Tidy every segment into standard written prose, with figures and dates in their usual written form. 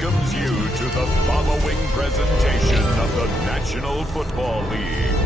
welcomes you to the following presentation of the National Football League.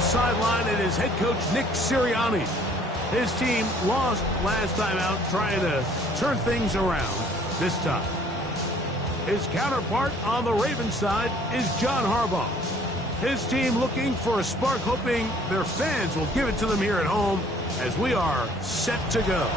Sideline, it is head coach Nick Sirianni. His team lost last time out, trying to turn things around this time. His counterpart on the Ravens side is John Harbaugh. His team looking for a spark, hoping their fans will give it to them here at home as we are set to go.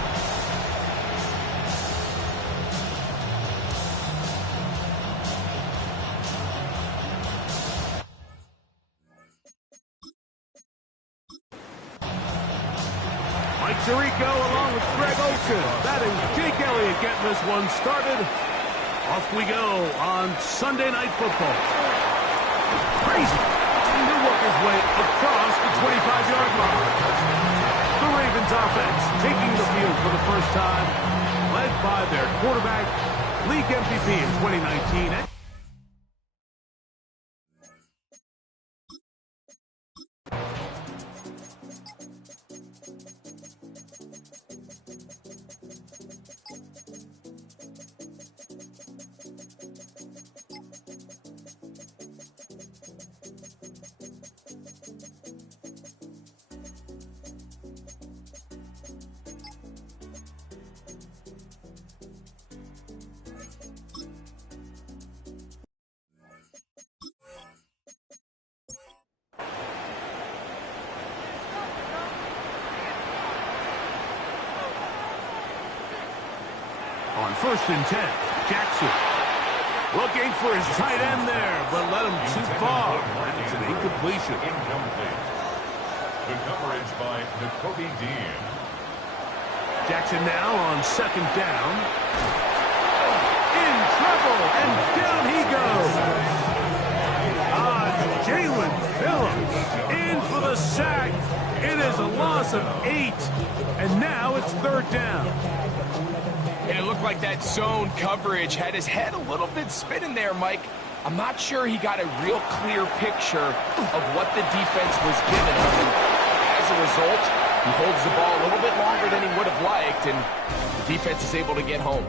Mike Tirico along with Greg Olsen. That is Jake Elliott getting this one started. Off we go on Sunday Night Football. Crazy. Trying to work his way across the 25-yard line. The Ravens offense taking the field for the first time, led by their quarterback, league MVP in 2019. On 1st and 10, Jackson looking for his tight end there, but let him too far. It's an incompletion. Incomplete. Good coverage by Nakobe Dean. Jackson now on 2nd down. In trouble, and down he goes. Jalen Phillips in for the sack. It is a loss of 8, and now it's 3rd down. And it looked like that zone coverage had his head a little bit spinning there, Mike. I'm not sure he got a real clear picture of what the defense was giving him. And as a result, he holds the ball a little bit longer than he would have liked, and the defense is able to get home.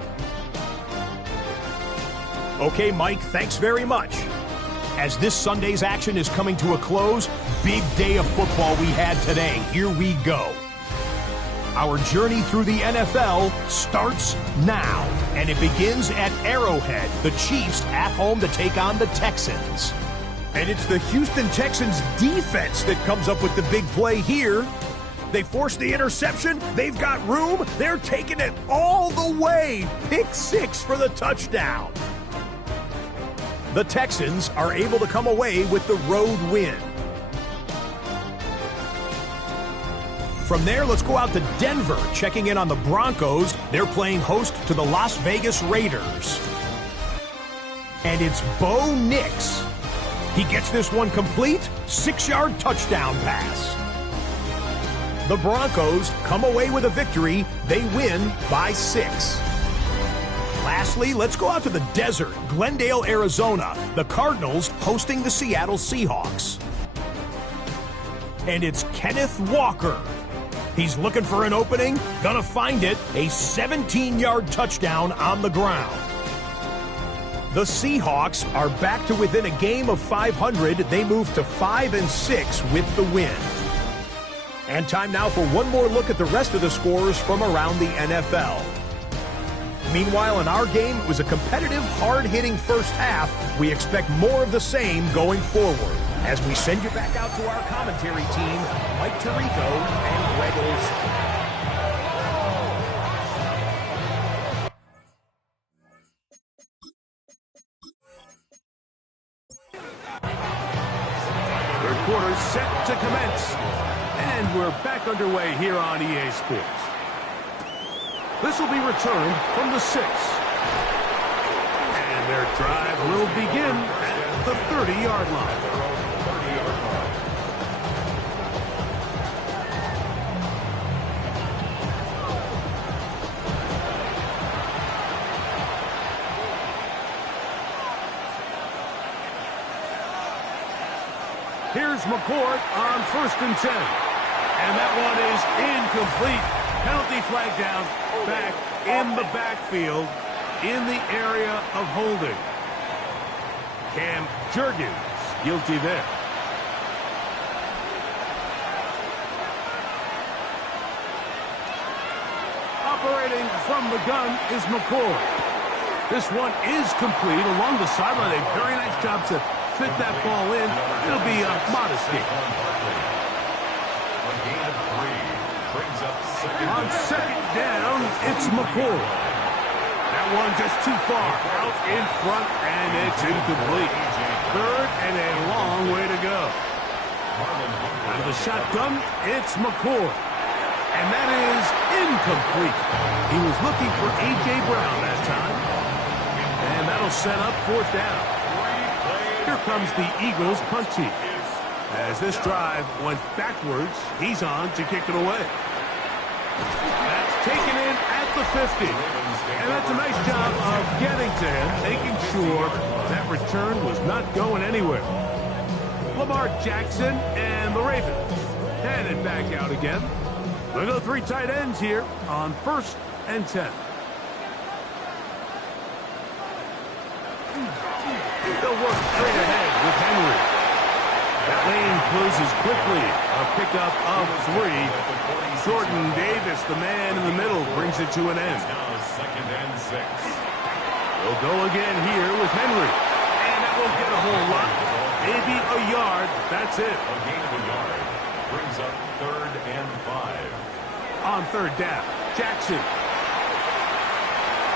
Okay, Mike, thanks very much. As this Sunday's action is coming to a close, big day of football we had today. Here we go. Our journey through the NFL starts now, and it begins at Arrowhead. The Chiefs at home to take on the Texans. And it's the Houston Texans defense that comes up with the big play here. They force the interception. They've got room. They're taking it all the way. Pick 6 for the touchdown. The Texans are able to come away with the road win. From there, let's go out to Denver, checking in on the Broncos. They're playing host to the Las Vegas Raiders. And it's Bo Nix. He gets this one complete, 6-yard touchdown pass. The Broncos come away with a victory. They win by 6. Lastly, let's go out to the desert, Glendale, Arizona. The Cardinals hosting the Seattle Seahawks. And it's Kenneth Walker. He's looking for an opening, gonna find it, a 17-yard touchdown on the ground. The Seahawks are back to within a game of 500. They move to 5-6 with the win. And time now for one more look at the rest of the scores from around the NFL. Meanwhile, in our game, it was a competitive, hard-hitting first half. We expect more of the same going forward. As we send you back out to our commentary team, Mike Tirico and Greg Olsen. Third quarter set to commence. And we're back underway here on EA Sports. This will be returned from the 6. And their drive will begin at the 30-yard line. Here's McCourt on 1st and 10. And that one is incomplete. Penalty flag down, back in the backfield, in the area of holding. Cam Jurgens guilty there. Operating from the gun is McCourt. This one is complete along the sideline. A very nice job to fit that ball in. It'll be a modest gain. On 2nd down, it's McCourt. That one just too far out in front, and it's incomplete. 3rd and a long way to go. Out of the shotgun, it's McCourt. And that is incomplete. He was looking for A.J. Brown that time. And that'll set up 4th down. Here comes the Eagles punt team. As this drive went backwards, he's on to kick it away. That's taken in at the 50. And that's a nice job of getting to him, making sure that return was not going anywhere. Lamar Jackson and the Ravens headed back out again. We'll go 3 tight ends here on 1st and 10. They'll work straight ahead with Henry. That lane closes quickly. A pickup of 3. Jordan Davis, the man in the middle, brings it to an end. Now 2nd and 6. They'll go again here with Henry. And that won't get a whole lot. Maybe a yard. That's it. A gain of a yard brings up 3rd and 5. On 3rd down, Jackson.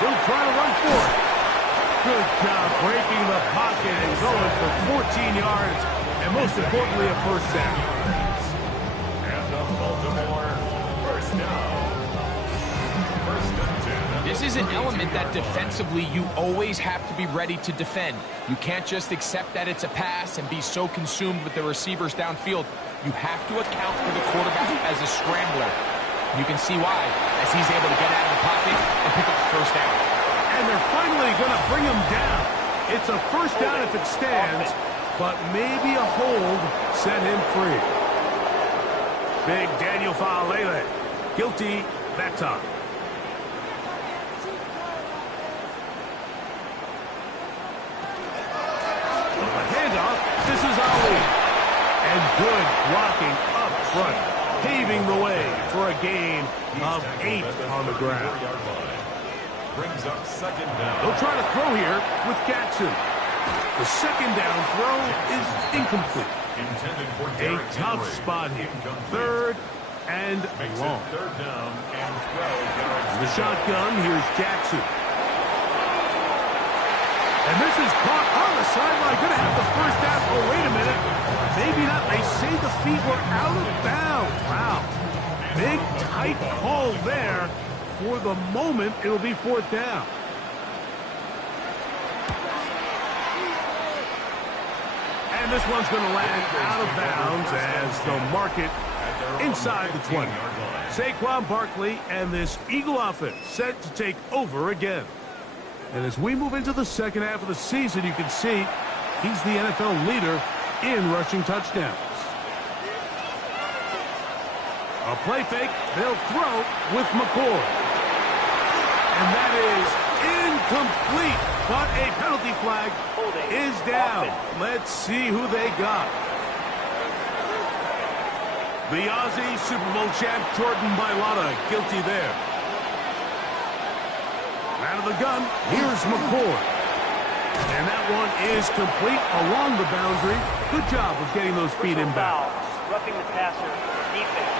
He'll try to run for it. Good job breaking the pocket and going for 14 yards. And most importantly, a 1st down. And the Baltimore 1st down. 1st and 10. This is an element that defensively you always have to be ready to defend. You can't just accept that it's a pass and be so consumed with the receivers downfield. You have to account for the quarterback as a scrambler. You can see why, as he's able to get out of the pocket and pick up the 1st down. And they're finally going to bring him down. It's a 1st down if it stands, but maybe a hold set him free. Big Daniel Faalele, guilty that time. The handoff, this is Ali. And good blocking up front, paving the way for a gain of 8 on the ground. Brings up 2nd down. They'll try to throw here with Jackson. The 2nd down throw is incomplete. Intended for A Derrick tough Henry. spot here. Incomplete. 3rd and Makes long. it 3rd down and 12 yards. The shotgun, here's Jackson. And this is caught on the sideline. Going to have the 1st down. Oh, wait a minute. Maybe not. They say the feet were out of bounds. Wow. Big, tight call there. For the moment, it'll be 4th down. And this one's going to land out of bounds as they'll mark it inside the 20. Saquon Barkley and this Eagle offense set to take over again. And as we move into the 2nd half of the season, you can see he's the NFL leader in rushing touchdowns. A play fake, they'll throw with McCourt. And that is incomplete, but a penalty flag is down. Let's see who they got. The Aussie Super Bowl champ Jordan Mailata guilty there. Out of the gun, here's McCourt. And that one is complete along the boundary. Good job of getting those feet in bounds. Roughing the passer, defense.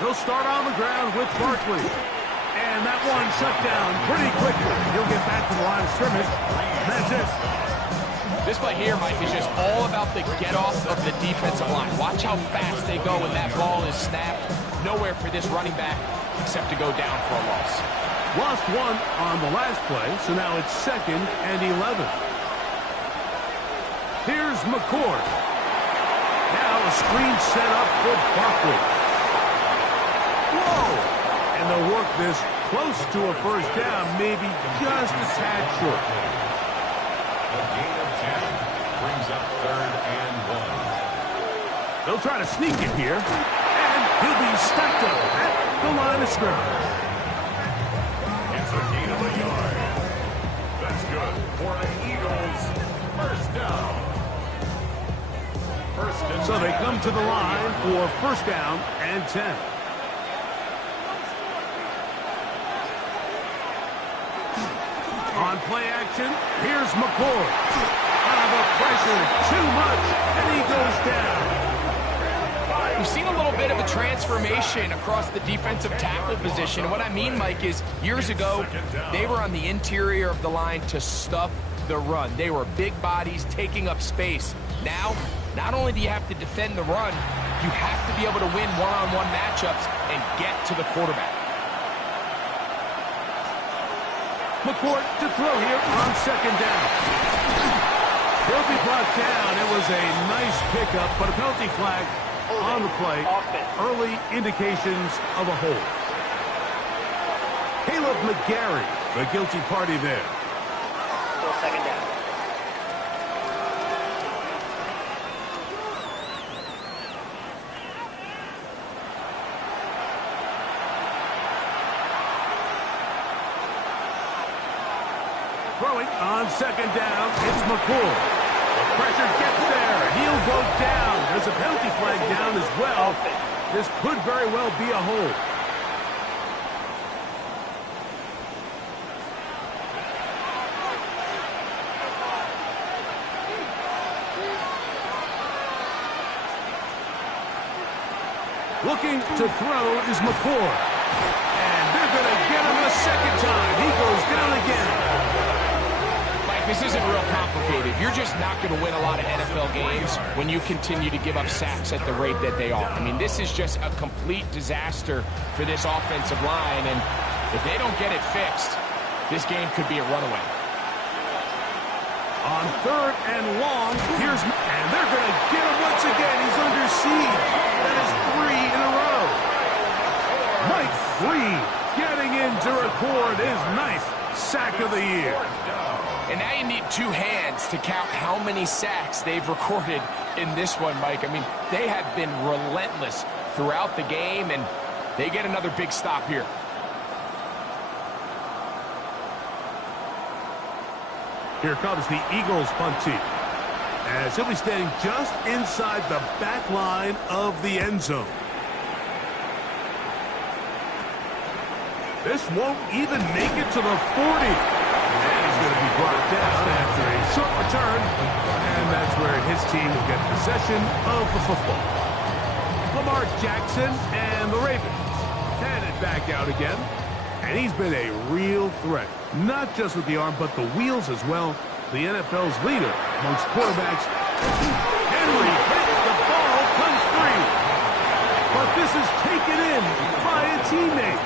He'll start on the ground with Barkley. And that one shut down pretty quickly. He'll get back to the line of scrimmage. That's it. This play here, Mike, is just all about the get-off of the defensive line. Watch how fast they go when that ball is snapped. Nowhere for this running back except to go down for a loss. Lost one on the last play, so now it's 2nd and 11. Here's McCord. Now a screen set up for Barkley. Whoa! And they'll work this close to a first down, maybe just a tad short. A gain of 10 brings up 3rd and 1. They'll try to sneak it here, and he'll be stacked up at the line of scrimmage. It's a gain of a yard. That's good for the Eagles. First down. So they come to the line for first down and 10. On play action, here's McCord. The pressure, too much, and he goes down. We've seen a little bit of a transformation across the defensive tackle position. What I mean, Mike, is years ago, they were on the interior of the line to stuff the run. They were big bodies taking up space. Now, not only do you have to defend the run, you have to be able to win one-on-one matchups and get to the quarterback. McCord to throw here on 2nd down. He'll be brought down. It was a nice pickup, but a penalty flag on the play. Early indications of a hold. Caleb McGarry, the guilty party there. Still 2nd down. Throwing on 2nd down, it's McCool. The pressure gets there. He'll go down. There's a penalty flag down as well. This could very well be a hold. Looking to throw is McCool. And they're going to get him a 2nd time. He goes down again. This isn't real complicated. You're just not going to win a lot of NFL games when you continue to give up sacks at the rate that they are. I mean, this is just a complete disaster for this offensive line, and if they don't get it fixed, this game could be a runaway. On 3rd and long, and they're going to get him once again. He's under siege. That is 3 in a row. Mike Freed getting in to record his ninth sack of the year. And now you need 2 hands to count how many sacks they've recorded in this one, Mike. I mean, they have been relentless throughout the game, and they get another big stop here. Here comes the Eagles punt team, as he'll be standing just inside the back line of the end zone. This won't even make it to the 40. Going to be brought down after a short return, and that's where his team will get possession of the football. Lamar Jackson and the Ravens headed back out again, and he's been a real threat, not just with the arm, but the wheels as well. The NFL's leader amongst quarterbacks. Henry hit the ball, comes free, but this is taken in by a teammate.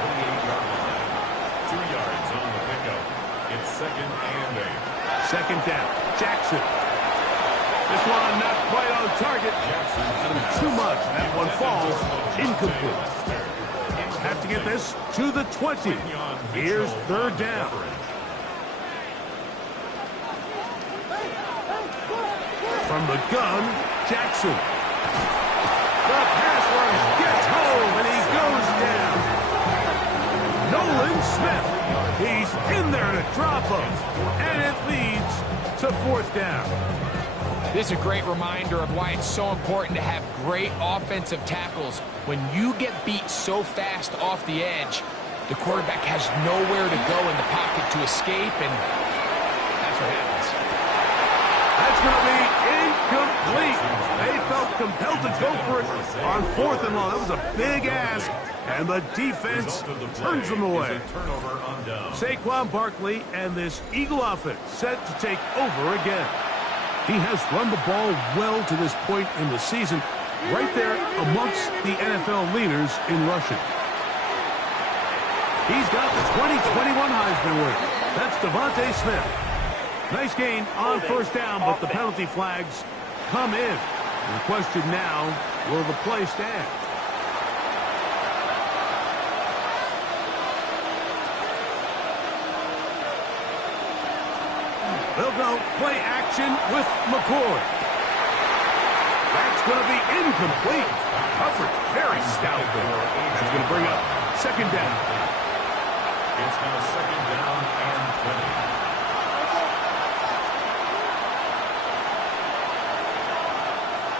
2 yards on the pickup. It's 2nd and 8. 2nd down. Jackson. This one not quite on target. Too much. That one falls incomplete. Have to get this to the 20. Here's 3rd down. From the gun, Jackson. The pass rush gets home, and he goes down. Nolan Smith. He's in there to drop him, and it leads to 4th down. This is a great reminder of why it's so important to have great offensive tackles. When you get beat so fast off the edge, the quarterback has nowhere to go in the pocket to escape, and that's what happens. That's going to be incomplete. incomplete. They felt compelled to go for it on 4th and long. That was a big ask, and the defense turns them away. Saquon Barkley and this Eagle offense set to take over again. He has run the ball well to this point in the season, right there amongst the NFL leaders in rushing. He's got the 2021 Heisman winner. That's Devontae Smith. Nice gain on 1st down, but the penalty flags come in. The question now, will the play stand? They'll go play action with McCoy. That's going to be incomplete. Coverage very stout there. That's going to bring up 2nd down. It's now 2nd down and 20.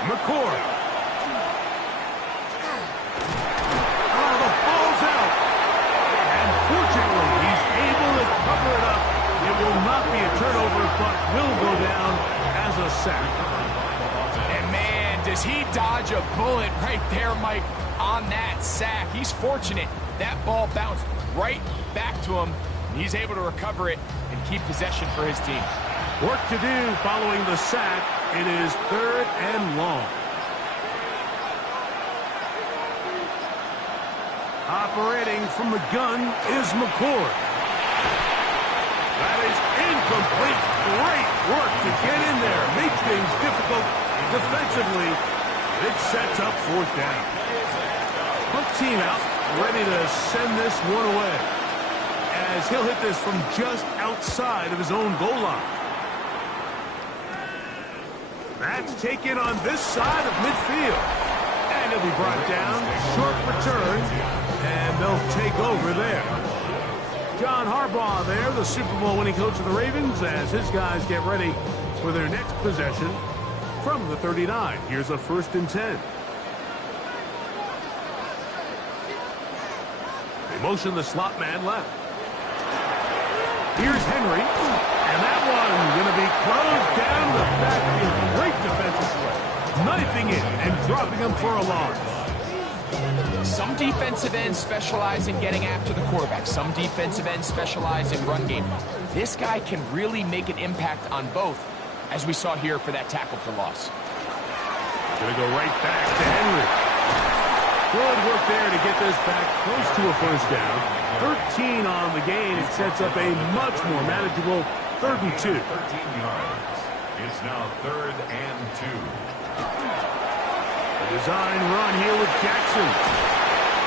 McCoy. Oh, the ball's out. And fortunately, he's able to cover it up. It will not be a turnover, but will go down as a sack. And man, does he dodge a bullet right there, Mike, on that sack. He's fortunate. That ball bounced right back to him. And he's able to recover it and keep possession for his team. Work to do following the sack. It is 3rd and long. Operating from the gun is McCoy. That is incomplete. Great work to get in there. Makes things difficult defensively. It sets up 4th down. Punt team out, ready to send this one away, as he'll hit this from just outside of his own goal line. That's taken on this side of midfield. And he'll be brought down. Short return. And they'll take over there. John Harbaugh there, the Super Bowl winning coach of the Ravens, as his guys get ready for their next possession from the 39. Here's a 1st and 10. They motion the slot man left. Here's Henry. And that one going to be closed down the backfield. Great defensive play. Knifing it and dropping him for a loss. Some defensive ends specialize in getting after the quarterback. Some defensive ends specialize in run game. This guy can really make an impact on both, as we saw here for that tackle for loss. Going to go right back to Henry. Good work there to get this back close to a 1st down. 13 on the gain. It sets up a much more manageable 3rd and 2. 13 yards. It's now 3rd and 2. The design run here with Jackson.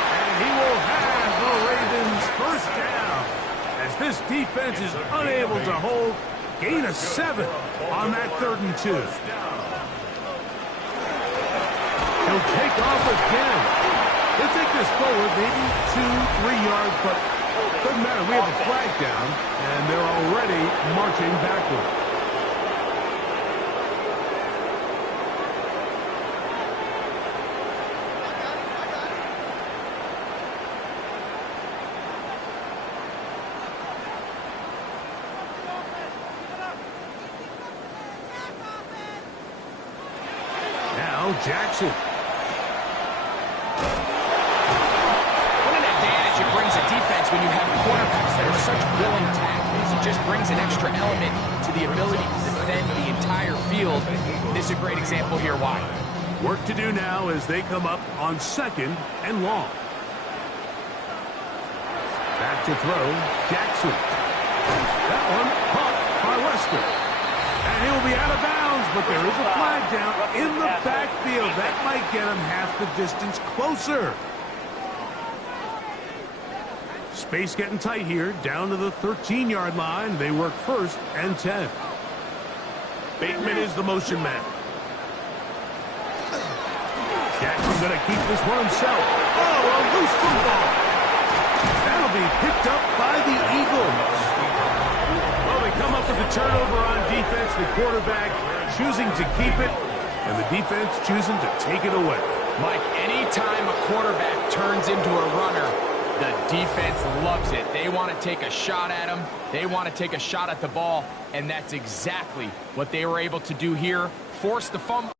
And he will have the Ravens 1st down, as this defense is unable to hold. Gain of 7 on that 3rd and 2. He'll take off again. He'll take this forward, maybe 2-3 yards, but doesn't matter. We have a flag down, and they're already marching backward. Now Jackson. When you have quarterbacks that are such willing tacklers, it just brings an extra element to the ability to defend the entire field. This is a great example here why. Work to do now as they come up on 2nd and long. Back to throw, Jackson. That one caught by Lester. And he'll be out of bounds, but there is a flag down in the backfield. That might get him half the distance closer. Space getting tight here, down to the 13-yard line. They work 1st and 10. Bateman is the motion man. Jackson going to keep this one himself. Oh, a loose football. That'll be picked up by the Eagles. Well, they come up with a turnover on defense. The quarterback choosing to keep it, and the defense choosing to take it away. Mike, anytime a quarterback turns into a runner, the defense loves it. They want to take a shot at him. They want to take a shot at the ball, and that's exactly what they were able to do here. Force the fumble.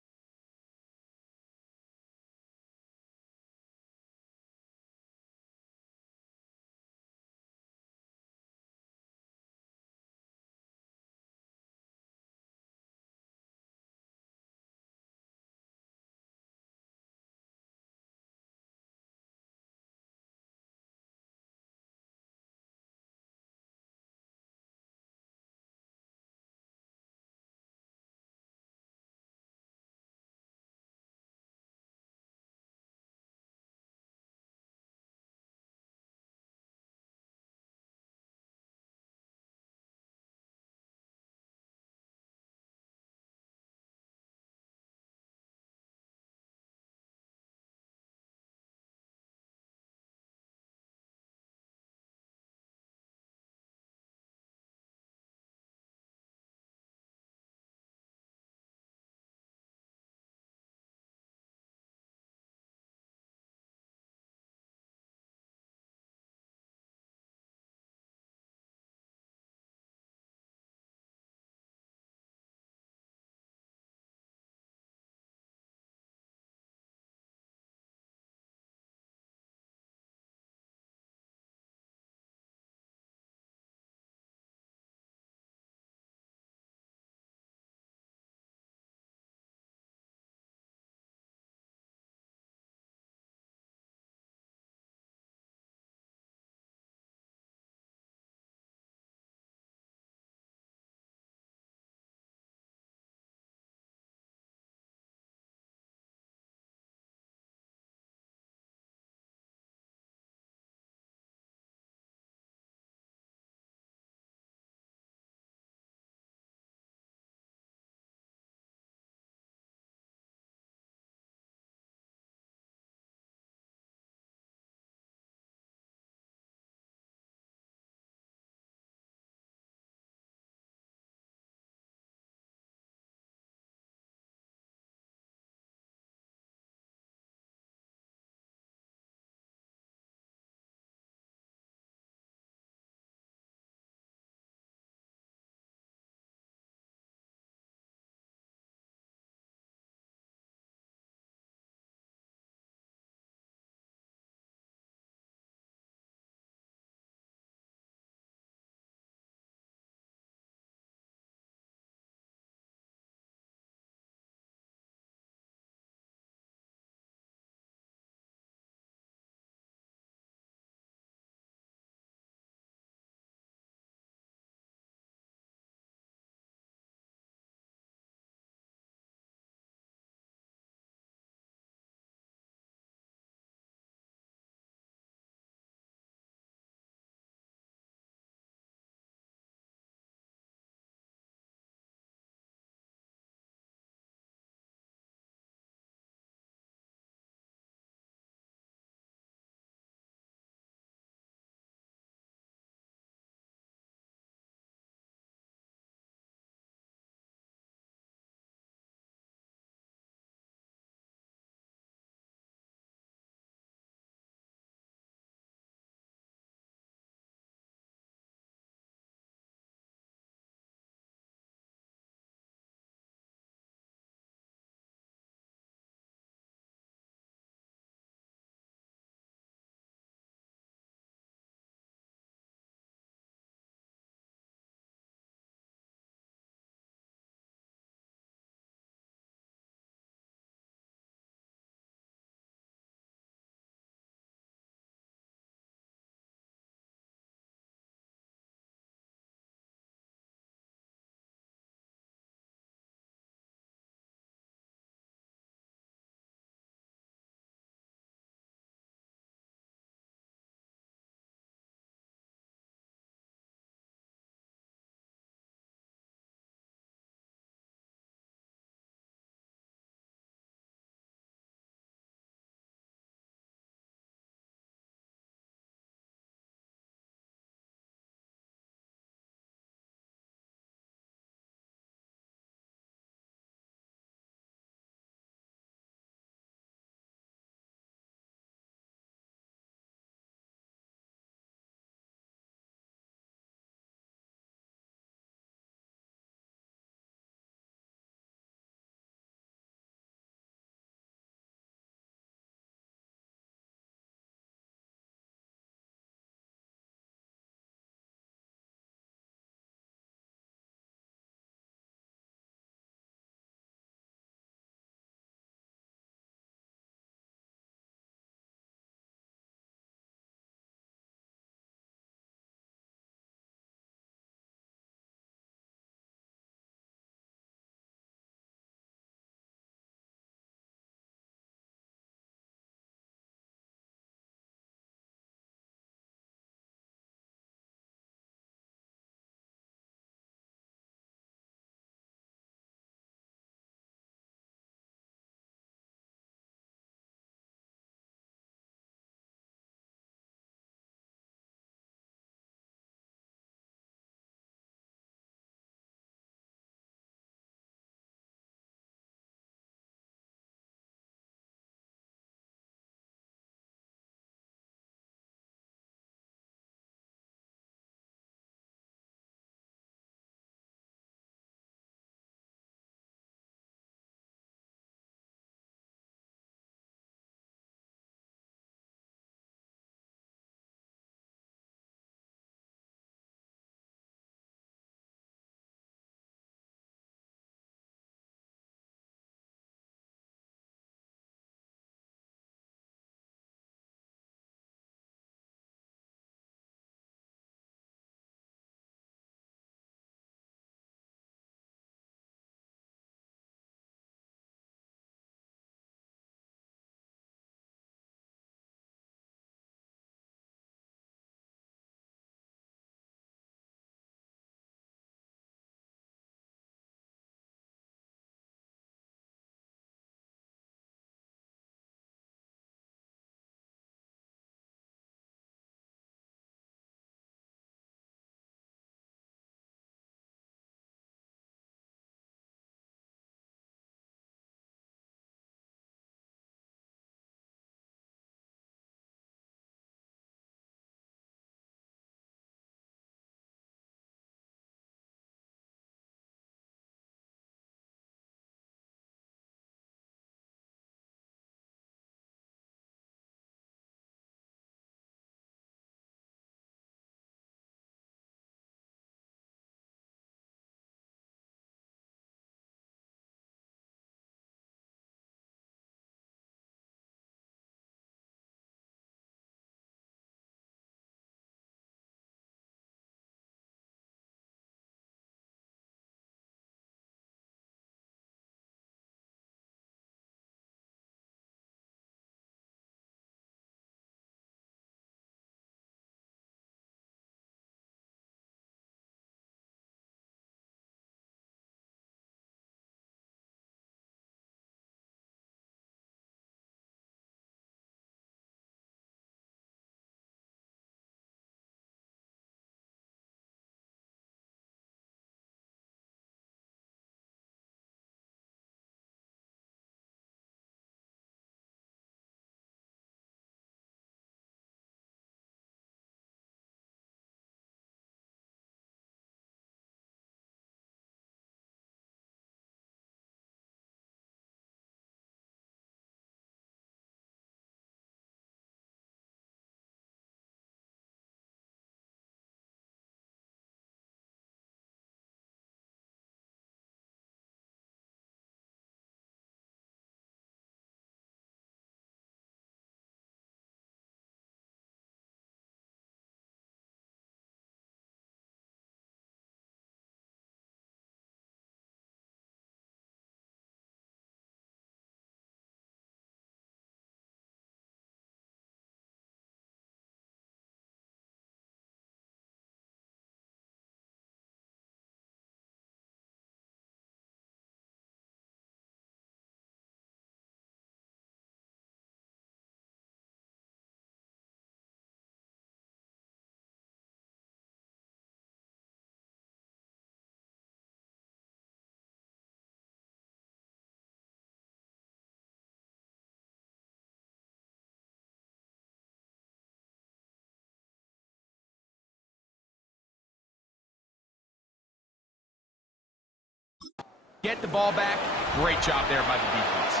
Get the ball back. Great job there by the defense.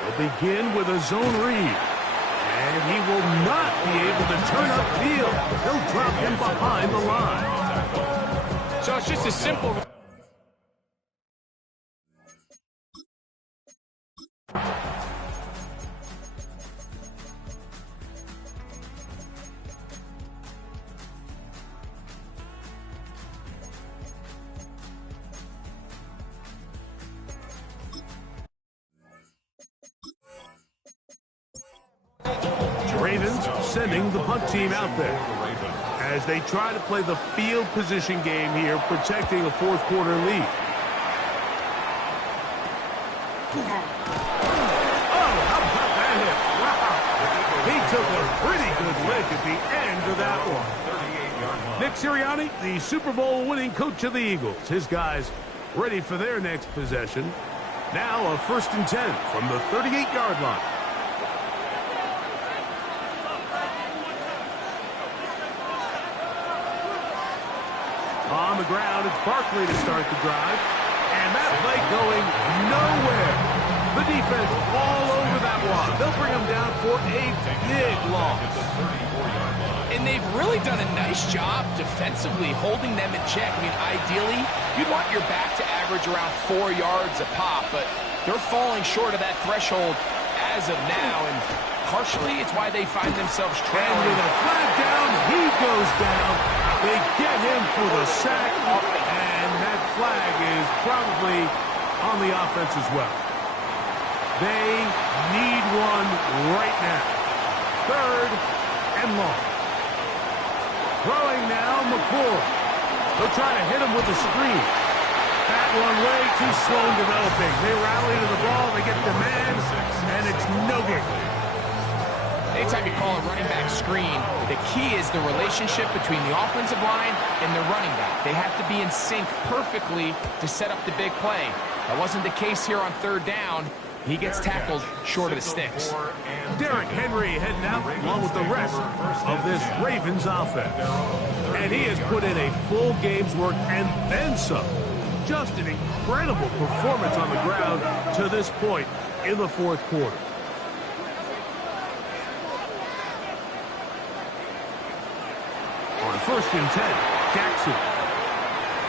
They'll begin with a zone read. And he will not be able to turn upfield. They'll drop him behind the line. So it's just a simple... Ravens sending the punt team out there as they try to play the field position game here, protecting a fourth-quarter lead. Oh, how about that hit? Wow. He took a pretty good lick at the end of that one. Nick Sirianni, the Super Bowl winning coach of the Eagles. His guys ready for their next possession. Now a 1st and 10 from the 38-yard line. On the ground, it's Barkley to start the drive. And that play going nowhere. The defense all over that one. They'll bring him down for a big loss. And they've really done a nice job defensively holding them in check. I mean, ideally, you'd want your back to average around 4 yards a pop, but they're falling short of that threshold as of now, and partially it's why they find themselves trailing. And with a flag down, he goes down. They get him for the sack, and that flag is probably on the offense as well. They need one right now. 3rd and long. Throwing now, McCoy. They'll try to hit him with a screen. That one way too slow in developing. They rally to the ball, they get the man, and it's no good. Anytime you call a running back screen, the key is the relationship between the offensive line and the running back. They have to be in sync perfectly to set up the big play. That wasn't the case here on 3rd down. He gets tackled short of the sticks. Derrick Henry heading out along with the rest of this Ravens offense. And he has put in a full game's work and then some. Just an incredible performance on the ground to this point in the 4th quarter. On 1st and 10, Jackson.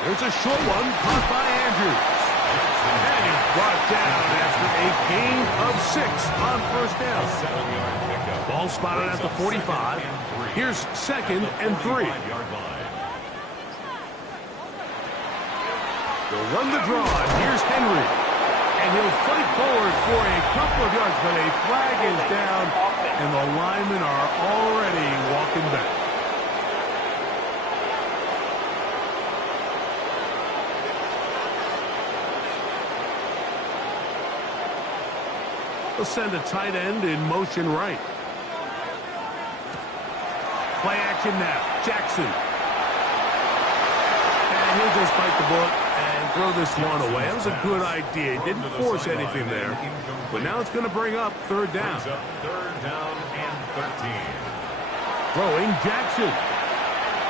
There's a short one caught by Andrews. And he's brought down after a gain of 6 on 1st down. Ball spotted at the 45. Here's 2nd and 3. They'll run the draw, and here's Henry. And he'll fight forward for a couple of yards, but a flag is down, and the linemen are already walking back. They'll send a tight end in motion right. Play action now. Jackson. And he'll just bite the bullet and throw this one away. That was a good idea. He didn't force anything there. But now it's going to bring up 3rd down. 3rd down and 13. Throwing Jackson.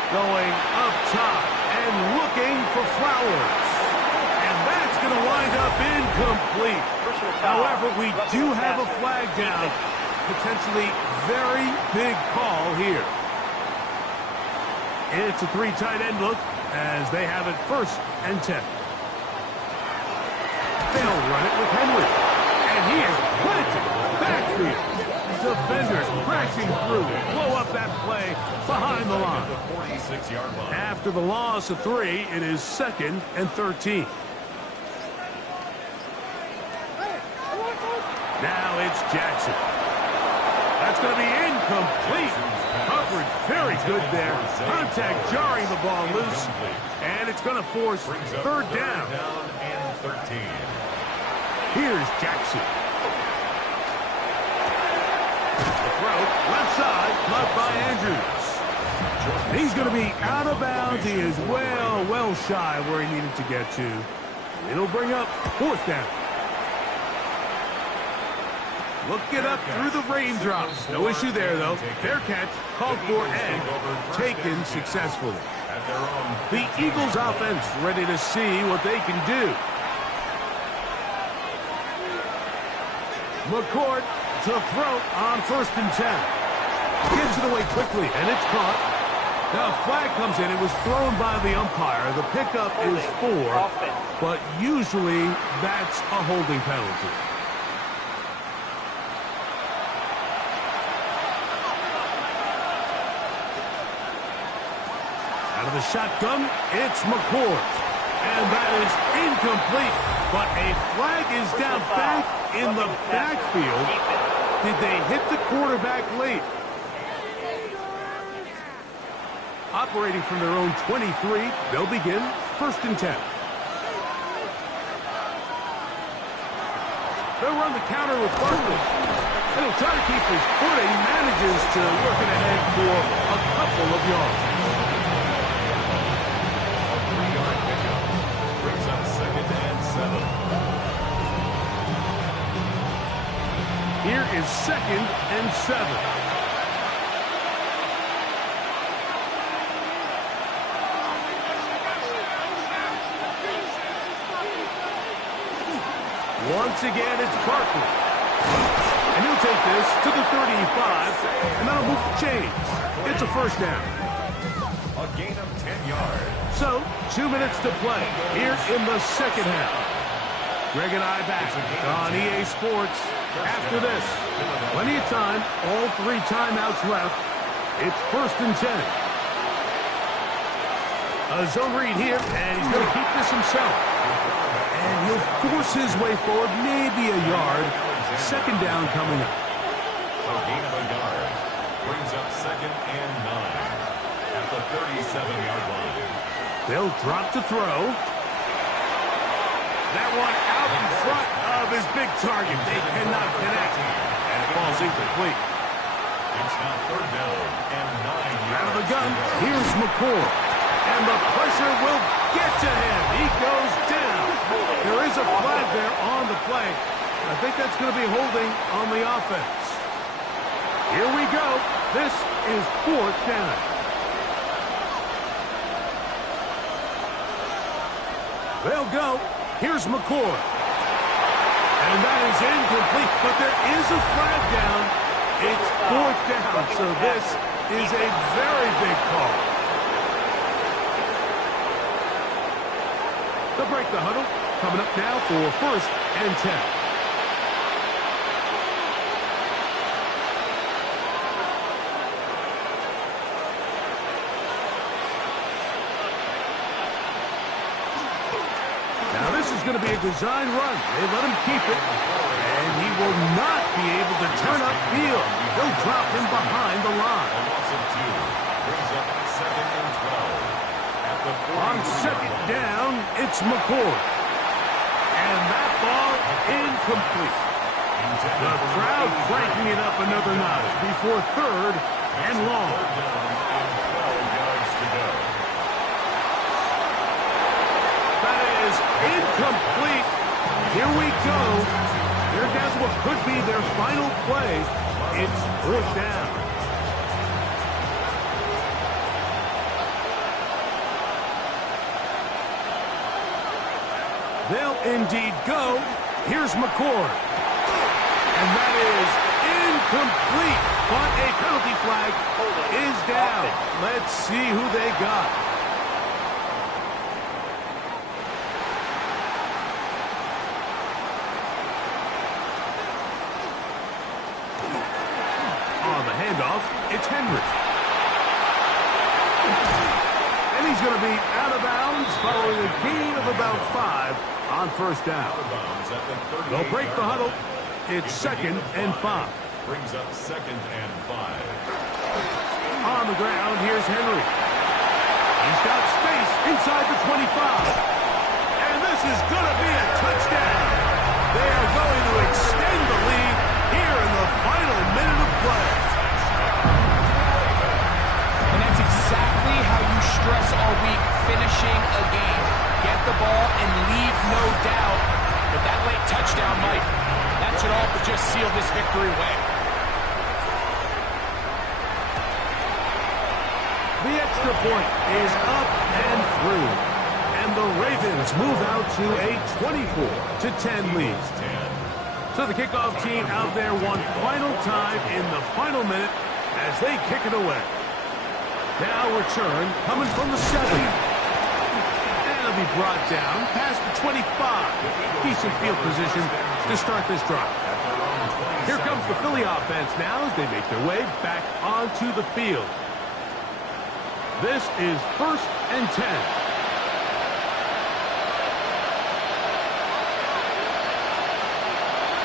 Going up top and looking for Flowers. And that's going to wind up incomplete. However, we do have a flag down. Potentially very big call here. It's a 3 tight end look as they have it 1st and 10. They'll run it with Henry. And he is planted backfield. Defenders crashing through. Blow up that play behind the line. After the loss of 3, it is 2nd and 13. Now it's Jackson. That's going to be incomplete. Coverage very good there. Contact jarring the ball loose. And it's going to force 3rd down. Here's Jackson. The throw, left side, caught by Andrews. He's going to be out of bounds. He is well shy where he needed to get to. It'll bring up 4th down. Looking up through the raindrops. No issue there, though. Fair catch, called for and taken successfully. The Eagles offense ready to see what they can do. McCourt to throw on 1st and 10. Gets it away quickly, and it's caught. Now a flag comes in. It was thrown by the umpire. The pickup is 4, but usually that's a holding penalty. Out of the shotgun, it's McCourt. And that is incomplete. But a flag is down back in the backfield. Did they hit the quarterback late? Operating from their own 23, they'll begin 1st and 10. They'll run the counter with Barkley. He'll try to keep his footing, manages to work it ahead for a couple of yards. A 3-yard pickup brings up 2nd and 7. Here is 2nd and 7. Once again, it's Barkley. And he'll take this to the 35, and that'll move the chains. It's a 1st down. A gain of 10 yards. So, 2 minutes to play here in the 2nd half. Greg and I back on EA Sports. After this, plenty of time, all 3 timeouts left. It's 1st and 10. A zone read here, and he's going to keep this himself. And he'll force his way forward, maybe a yard. 2nd down coming up. A gain of a yard brings up 2nd and 9 at the 37-yard line. They'll drop to throw. That one out in front of his big target. They cannot connect. And it falls incomplete. It's now 3rd down and 9 yards. Out of the gun, here's McCourt. And the pressure will get to him. He goes down. There is a flag there on the play. I think that's going to be holding on the offense. Here we go. This is 4th down. They'll go. Here's McCourt. And that is incomplete, but there is a flag down. It's 4th down, so this is a very big call. They'll break the huddle. Coming up now for 1st and 10. Now this is going to be a design run. They let him keep it, and he will not be able to turn upfield. They'll drop him behind the line. A loss of 2 brings up 2nd and 12 at the 40. On 2nd down, it's McCourt. And that ball incomplete. The crowd cranking it up another notch before 3rd and long. 3rd down and 12 yards to go. That is incomplete. Here we go. They're down to what could be their final play. It's 4th down. They'll indeed go. Here's McCourt. And that is incomplete. But a penalty flag is down. Let's see who they got. On the handoff, it's Henry. And he's going to be out of bounds following a gain of about 5 on 1st down. They'll break the huddle. It's 2nd and 5. Brings up 2nd and 5. On the ground, here's Henry. He's got space inside the 25. And this is going to be a touchdown. They are going to extend the lead here in the final minute of play. And that's exactly how you stress all week, finishing a game. Get the ball and leave no doubt. But that late touchdown, Mike, that's it all to just seal this victory away. The extra point is up and through. And the Ravens move out to a 24-10 lead. So the kickoff team out there one final time in the final minute as they kick it away. Now return coming from the 7. And it'll be brought down past the 25. Decent field position to start this drive. Here comes the Philly offense now as they make their way back onto the field. This is 1st and 10.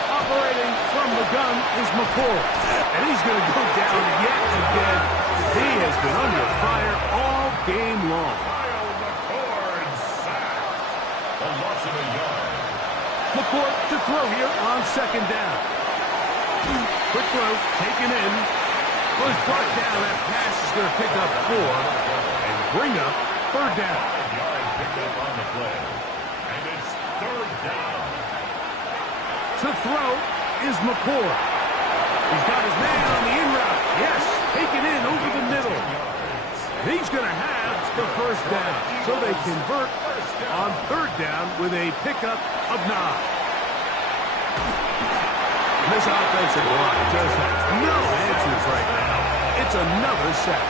Operating from the gun is McCoy. And he's going to go down yet again. He has been under fire all game long. Kyle McCord sacked. A loss of a yard. McCoy to throw here on 2nd down. Quick throw, taken in. Was brought down. That pass is going to pick up 4 and bring up 3rd down. Yard picked up on the play. And it's 3rd down. To throw is McCoy. He's got his man on the in route. Yes, taken in over the middle. He's going to have the 1st down. So they convert on 3rd down with a pickup of 9. This offensive line just has no answers right now. It's another sack.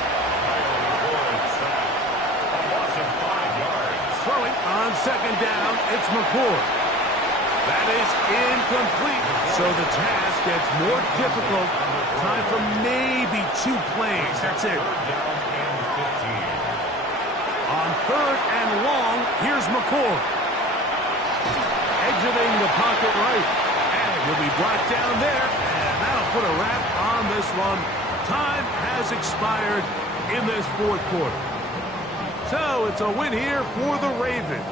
A loss of 5 yards. Throwing on 2nd down, it's McCoy. That is incomplete. So the task gets more difficult. Time for maybe 2 plays. That's it. Down and 15. On 3rd and long, here's McCoy. Exiting the pocket right. And he'll be brought down there. And that'll put a wrap on this one. Time has expired in this 4th quarter. So it's a win here for the Ravens.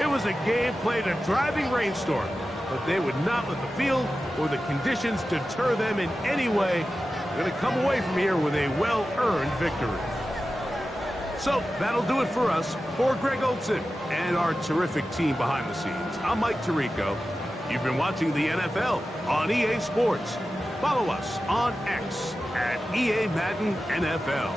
It was a game played in a driving rainstorm, but they would not let the field or the conditions deter them in any way. They're going to come away from here with a well-earned victory. So that'll do it for us. For Greg Olsen and our terrific team behind the scenes, I'm Mike Tirico. You've been watching the NFL on EA Sports. Follow us on X at EA Madden NFL.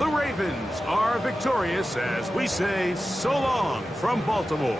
The Ravens are victorious as we say so long from Baltimore.